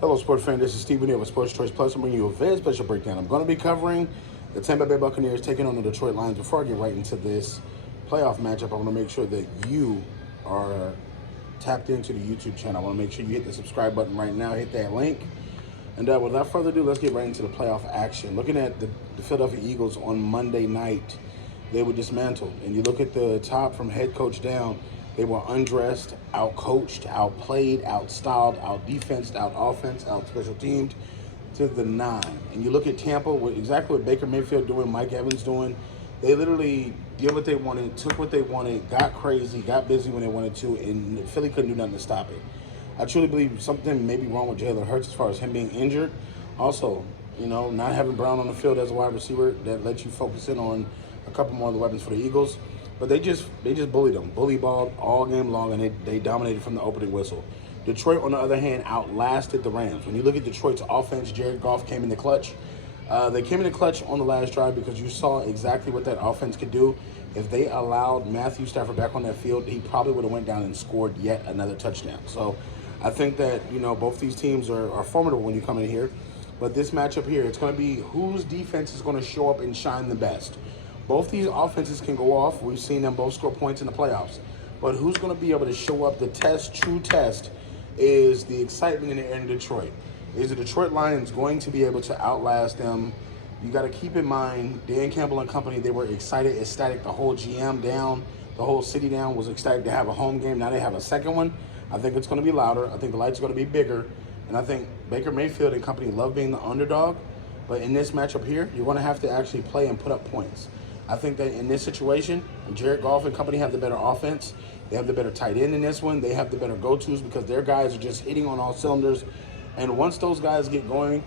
Hello, sports fan. This is Steven here with Sports Choice Plus. I'm bringing you a very special breakdown. I'm going to be covering the Tampa Bay Buccaneers taking on the Detroit Lions. Before I get right into this playoff matchup, I want to make sure that you are tapped into the YouTube channel. I want to make sure you hit the subscribe button right now. Hit that link. And without further ado, let's get right into the playoff action. Looking at the Philadelphia Eagles on Monday night, they were dismantled. And you look at the top from head coach down, they were undressed, out-coached, outplayed, out-styled, out-defensed, out-offense, out-special teamed to the nine. And you look at Tampa, exactly what Baker Mayfield doing, Mike Evans doing. They literally did what they wanted, took what they wanted, got crazy, got busy when they wanted to, and Philly couldn't do nothing to stop it. I truly believe something may be wrong with Jalen Hurts as far as him being injured. Also, not having Brown on the field as a wide receiver, that lets you focus in on a couple more of the weapons for the Eagles. But they just bullied them, bully balled all game long, and they dominated from the opening whistle. Detroit, on the other hand, outlasted the Rams. When you look at Detroit's offense, Jared Goff came in the clutch. They came in the clutch on the last drive because you saw exactly what that offense could do. If they allowed Matthew Stafford back on that field, he probably would have went down and scored yet another touchdown. So I think that, both these teams are formidable when you come in here. But this matchup here, it's going to be whose defense is going to show up and shine the best. Both these offenses can go off. We've seen them both score points in the playoffs. But who's going to be able to show up? The true test, is the excitement in the air in Detroit. Is the Detroit Lions going to be able to outlast them? You got to keep in mind, Dan Campbell and company, they were excited, ecstatic. The whole GM down, the whole city down was ecstatic to have a home game. Now they have a second one. I think it's going to be louder. I think the lights are going to be bigger. And I think Baker Mayfield and company love being the underdog. But in this matchup here, you're going to have to actually play and put up points. I think that in this situation, Jared Goff and company have the better offense. They have the better tight end in this one. They have the better go-tos because their guys are just hitting on all cylinders. And once those guys get going,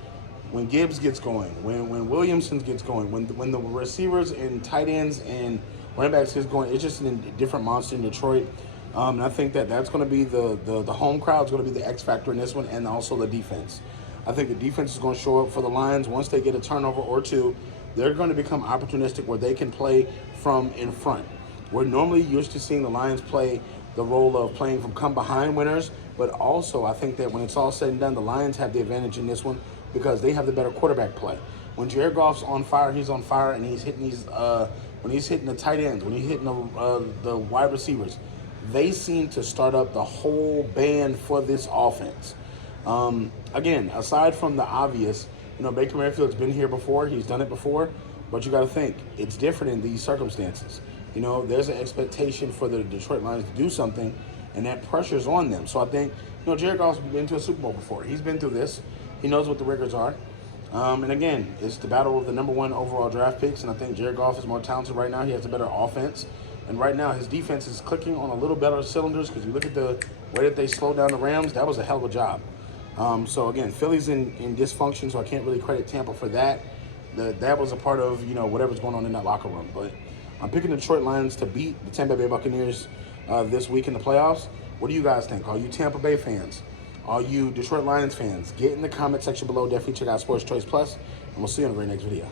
when Gibbs gets going, when Williamson gets going, when the receivers and tight ends and running backs gets going, it's just a different monster in Detroit. And I think that's going to be the home crowd is going to be the X factor in this one, and also the defense. I think the defense is going to show up for the Lions. Once they get a turnover or two, they're going to become opportunistic where they can play from in front. We're normally used to seeing the Lions play the role of playing from come-behind winners, but also I think that when it's all said and done, the Lions have the advantage in this one because they have the better quarterback play. When Jared Goff's on fire, he's on fire, and he's hitting when he's hitting the tight ends, when he's hitting the wide receivers, they seem to start up the whole band for this offense. Again, aside from the obvious, Baker Mayfield's been here before. He's done it before. But you got to think, it's different in these circumstances. There's an expectation for the Detroit Lions to do something, and that pressure's on them. So I think, Jared Goff's been to a Super Bowl before. He's been through this. He knows what the rigors are. And again, it's the battle of the #1 overall draft picks, and I think Jared Goff is more talented right now. He has a better offense. And right now, his defense is clicking on a little better cylinders because you look at the way that they slowed down the Rams, that was a hell of a job. So again, Philly's in dysfunction, so I can't really credit Tampa for that. That was a part of, whatever's going on in that locker room. But I'm picking the Detroit Lions to beat the Tampa Bay Buccaneers this week in the playoffs. What do you guys think? Are you Tampa Bay fans? Are you Detroit Lions fans? Get in the comment section below. Definitely check out Sports Choice Plus, and we'll see you in the very next video.